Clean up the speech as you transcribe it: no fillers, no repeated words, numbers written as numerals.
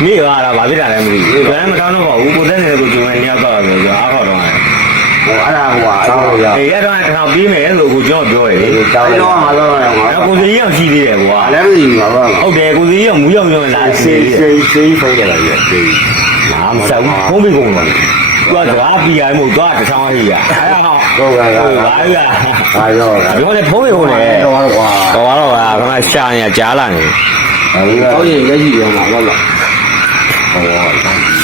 你个啊，把别人来没？别人没看到过，我过两天就就买两个，就阿好多哎。ဟိုအဲ့ဒါဟိုအဲ့ အေးအဲ့တော့ထောင်ပြီးမယ်လို့ကိုကျွန်တော်ပြောတယ်လေ တောင်းတော့ငါတော့ငါ ကိုစီရောက်ရှိသေးတယ်ကွာ လည်းမသိဘူးပါဘာ ဟုတ်တယ်ကိုစီရောက်မူရောက်ရောက်လာရှိသေးတယ် စေးဖုန်းကြလာပြီစေး ဟာမဆက်ဘူးဖုံးပြီးကုန်တော့သူကစကားပြရမို့သွားတစ်ချောင်းဟိရအဲ့ဒါဟော ဟုတ်ကဲ့ ဟုတ်ပါပြီ ဟာရော ဒီမှာလည်းဖုံးပြီးကုန်တယ် တော့ကွာ တော့ခဏရှာနေကြားလာနေ ဟုတ်ကဲ့ ကောင်းရင်ရက်ရှိပြန်လာဟုတ်လား ဟော